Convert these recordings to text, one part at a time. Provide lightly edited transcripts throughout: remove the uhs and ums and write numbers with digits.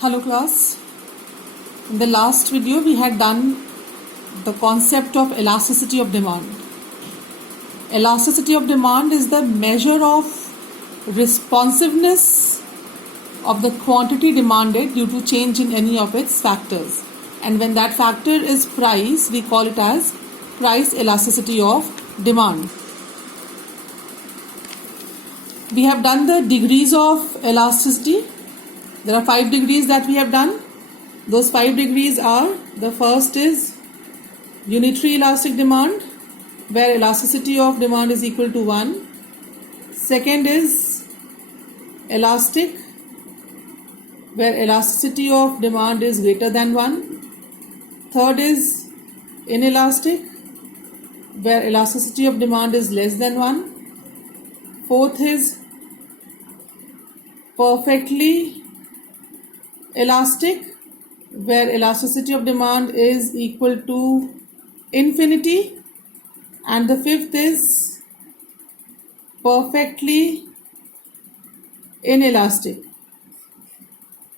Hello class. In the last video we had done the concept of elasticity of demand. Elasticity of demand is the measure of responsiveness of the quantity demanded due to change in any of its factors. And when that factor is price, we call it as price elasticity of demand. We have done the degrees of elasticity. There are 5 degrees that we have done. Those 5 degrees are, the first is unitary elastic demand, where elasticity of demand is equal to 1. Second is elastic, where elasticity of demand is greater than 1. Third is inelastic, where elasticity of demand is less than 1. Fourth is perfectly elastic, where elasticity of demand is equal to infinity. And the fifth is perfectly inelastic,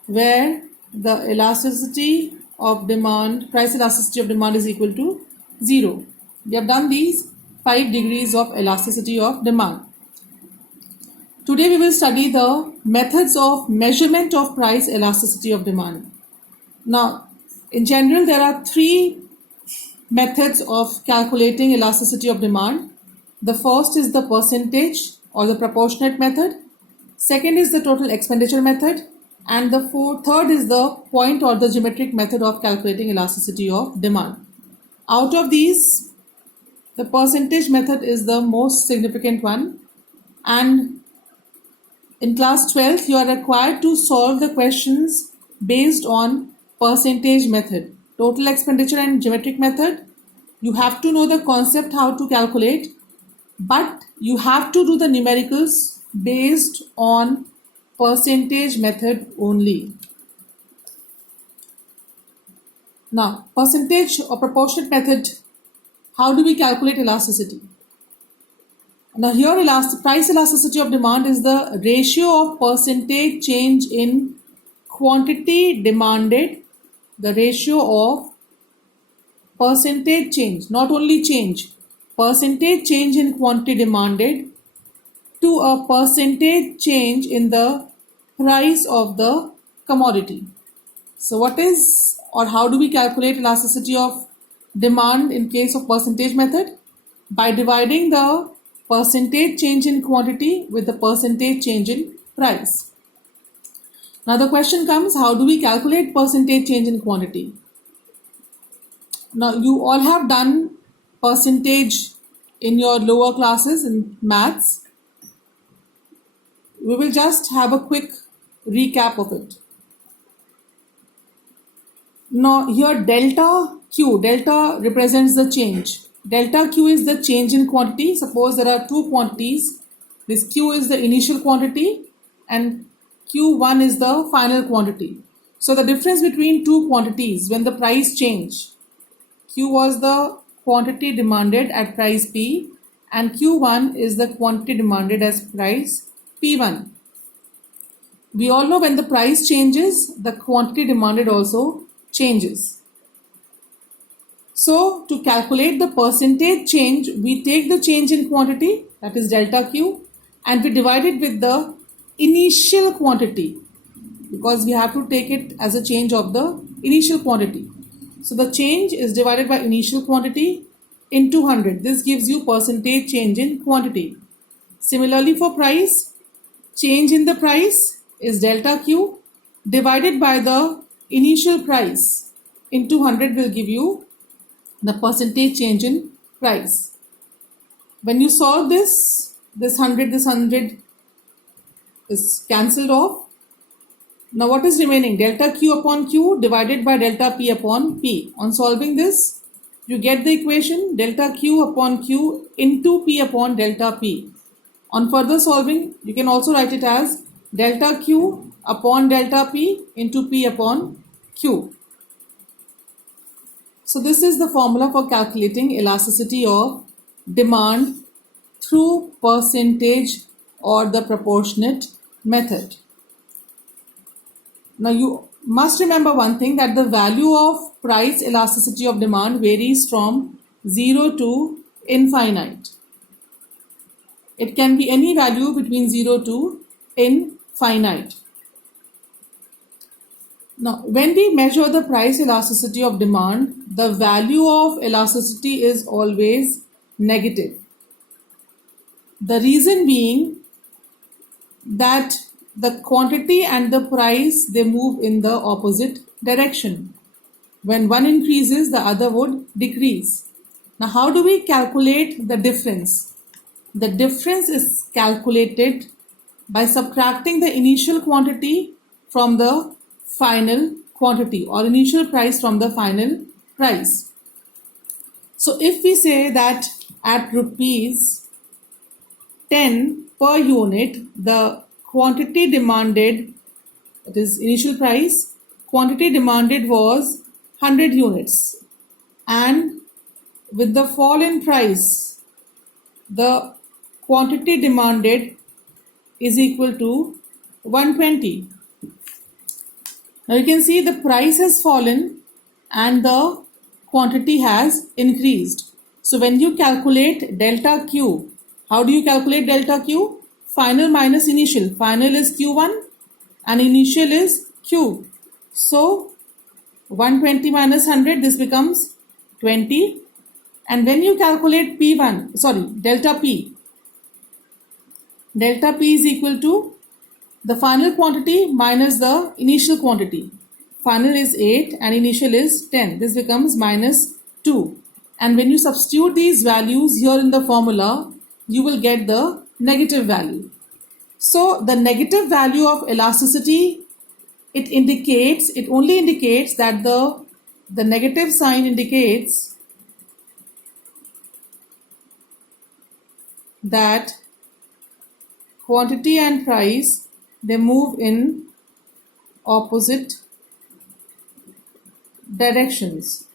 where the elasticity of demand, price elasticity of demand is equal to 0. We have done these 5 degrees of elasticity of demand. Today we will study the methods of measurement of price elasticity of demand. Now, in general, there are 3 methods of calculating elasticity of demand. The first is the percentage or the proportionate method. Second is the total expenditure method. And the third is the point or the geometric method of calculating elasticity of demand. Out of these, the percentage method is the most significant one. And in class 12th, you are required to solve the questions based on percentage method. Total expenditure and geometric method, you have to know the concept how to calculate, but you have to do the numericals based on percentage method only. Now, percentage or proportionate method, how do we calculate elasticity? Now here price elasticity of demand is the ratio of percentage change in quantity demanded, the ratio of percentage change, not only change, percentage change in quantity demanded to a percentage change in the price of the commodity. So what is or how do we calculate elasticity of demand in case of percentage method? By dividing the percentage change in quantity with the percentage change in price. Now the question comes, how do we calculate percentage change in quantity? Now you all have done percentage in your lower classes in maths. We will just have a quick recap of it. Now here delta Q, delta represents the change. Delta Q is the change in quantity. Suppose there are 2 quantities. This Q is the initial quantity and Q1 is the final quantity. So the difference between 2 quantities when the price change, Q was the quantity demanded at price P and Q1 is the quantity demanded as price P1. We all know when the price changes, the quantity demanded also changes. So to calculate the percentage change, we take the change in quantity, that is delta Q, and we divide it with the initial quantity because we have to take it as a change of the initial quantity. So the change is divided by initial quantity into 100. This gives you percentage change in quantity. Similarly for price, change in the price is delta Q divided by the initial price into 100 will give you the percentage change in price. When you solve this 100 is cancelled off. Now what is remaining? Delta Q upon Q divided by delta P upon P. On solving this, you get the equation delta Q upon Q into P upon delta P. On further solving, you can also write it as delta Q upon delta P into P upon Q. So this is the formula for calculating elasticity of demand through percentage or the proportionate method. Now you must remember one thing, that the value of price elasticity of demand varies from 0 to infinite. It can be any value between 0 to infinite. Now, when we measure the price elasticity of demand, the value of elasticity is always negative. The reason being that the quantity and the price, they move in the opposite direction. When one increases, the other would decrease. Now, how do we calculate the difference? The difference is calculated by subtracting the initial quantity from the final quantity, or initial price from the final price. So if we say that at rupees 10 per unit, the quantity demanded, that is initial price, quantity demanded was 100 units, and with the fall in price, the quantity demanded is equal to 120. Now you can see the price has fallen and the quantity has increased. So when you calculate delta Q, how do you calculate delta Q? Final minus initial. Final is Q1 and initial is Q. So 120 minus 100, this becomes 20. And when you calculate delta P is equal to the final quantity minus the initial quantity. Final is 8 and initial is 10. This becomes minus 2. And when you substitute these values here in the formula, you will get the negative value. So the negative value of elasticity, it only indicates that the negative sign indicates that quantity and price, they move in opposite directions.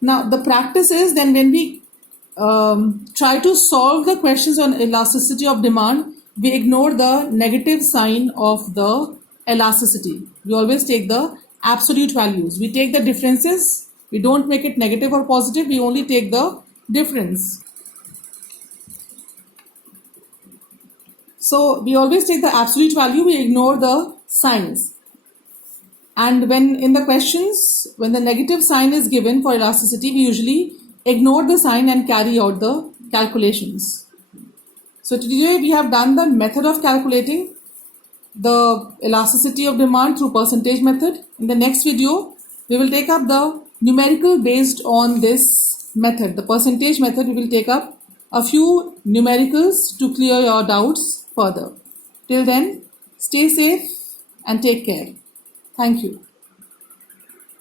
Now the practice is, then when we try to solve the questions on elasticity of demand, we ignore the negative sign of the elasticity. We always take the absolute values. We take the differences. We don't make it negative or positive. We only take the difference. So we always take the absolute value. We ignore the signs. And when in the questions, when the negative sign is given for elasticity, we usually ignore the sign and carry out the calculations. So today we have done the method of calculating the elasticity of demand through percentage method. In the next video, we will take up the numerical based on this method. The percentage method, we will take up a few numericals to clear your doubts further. Till then, stay safe and take care. Thank you.